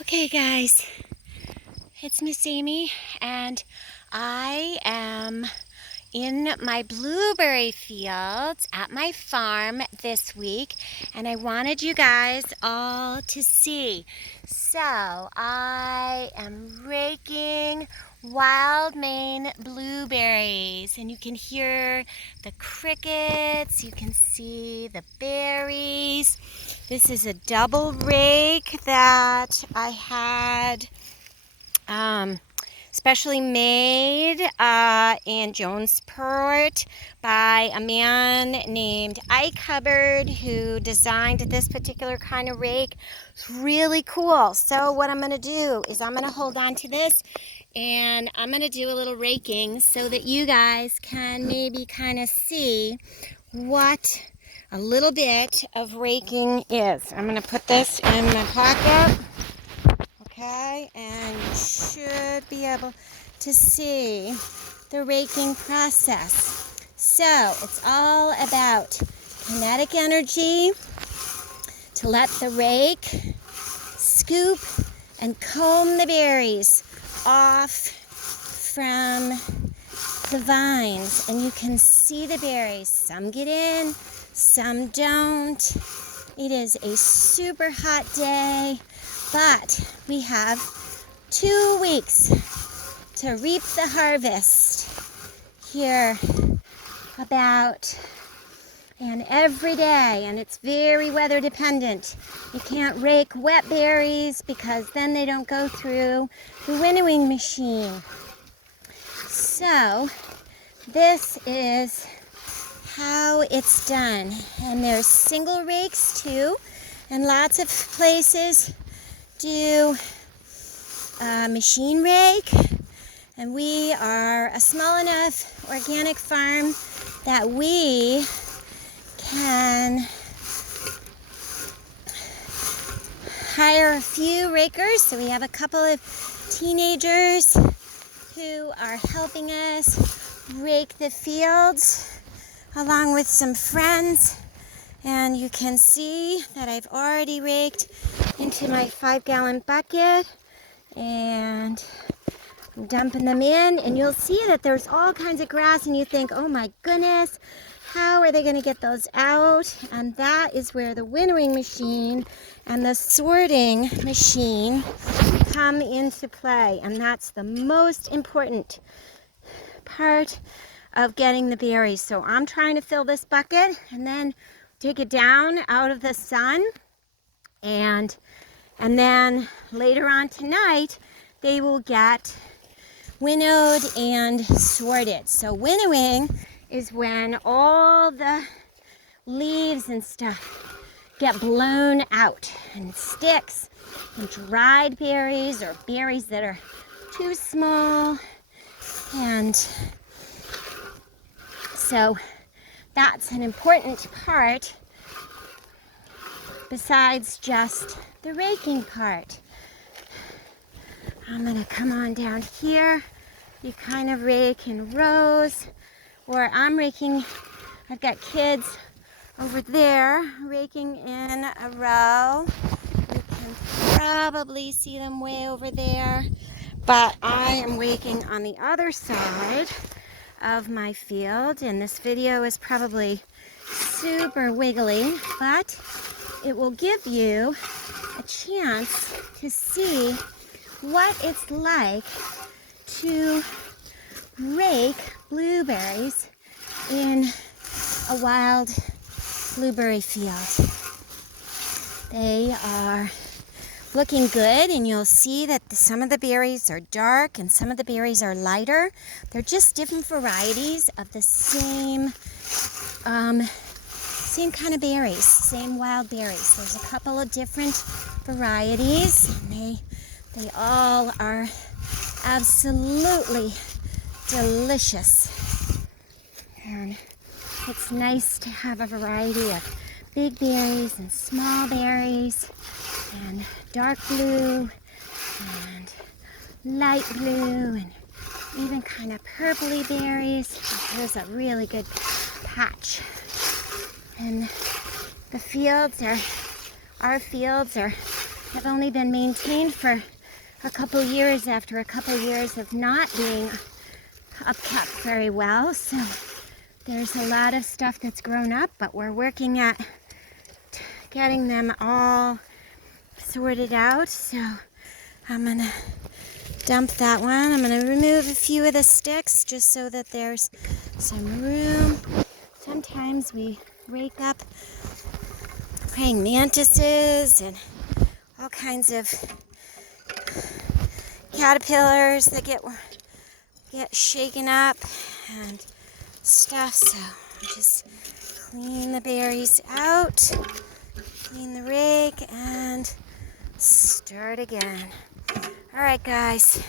Okay guys, it's Miss Amy and I am in my blueberry fields at my farm this week and I wanted you guys all to see. So I am raking wild Maine blueberries and you can hear the crickets, you can see the berries. This is a double rake that I had specially made in Jonesport by a man named Ike Hubbard who designed this particular kind of rake. It's really cool. So what I'm going to do is I'm going to hold on to this and I'm going to do a little raking so that you guys can maybe kind of see what a little bit of raking is. I'm going to put this in my pocket. Okay, and you should be able to see the raking process. So it's all about kinetic energy to let the rake scoop and comb the berries off from the vines. And you can see the berries. Some get in, some don't. It is a super hot day. But we have 2 weeks to reap the harvest here and every day, and it's very weather dependent. You can't rake wet berries because then they don't go through the winnowing machine. So this is how it's done. And there's single rakes too, and lots of places do a machine rake, and we are a small enough organic farm that we can hire a few rakers. So we have a couple of teenagers who are helping us rake the fields along with some friends. And you can see that I've already raked into my 5-gallon bucket and I'm dumping them in, and you'll see that there's all kinds of grass and you think, oh my goodness, how are they going to get those out? And that is where the winnowing machine and the sorting machine come into play, and that's the most important part of getting the berries. So I'm trying to fill this bucket and then take it down out of the sun, and then later on tonight they will get winnowed and sorted. So winnowing is when all the leaves and stuff get blown out, and sticks and dried berries or berries that are too small. And so that's an important part besides just the raking part. I'm gonna come on down here. You kind of rake in rows, or I'm raking, I've got kids over there raking in a row. You can probably see them way over there, but I am raking on the other side of my field, and this video is probably super wiggly, but it will give you a chance to see what it's like to rake blueberries in a wild blueberry field. They are looking good, and you'll see that some of the berries are dark and some of the berries are lighter. They're just different varieties of the same kind of berries, same wild berries. There's a couple of different varieties, and they all are absolutely delicious. And it's nice to have a variety of big berries and small berries and dark blue and light blue and even kind of purpley berries. There's a really good patch. And the fields are, our fields are have only been maintained for a couple years after a couple years of not being upkept very well. So there's a lot of stuff that's grown up, but we're working at getting them all sorted out. So I'm gonna dump that one. I'm gonna remove a few of the sticks just so that there's some room. Sometimes we rake up praying mantises and all kinds of caterpillars that get shaken up and stuff. So just clean the berries out, clean the rake, and start again. All right, guys.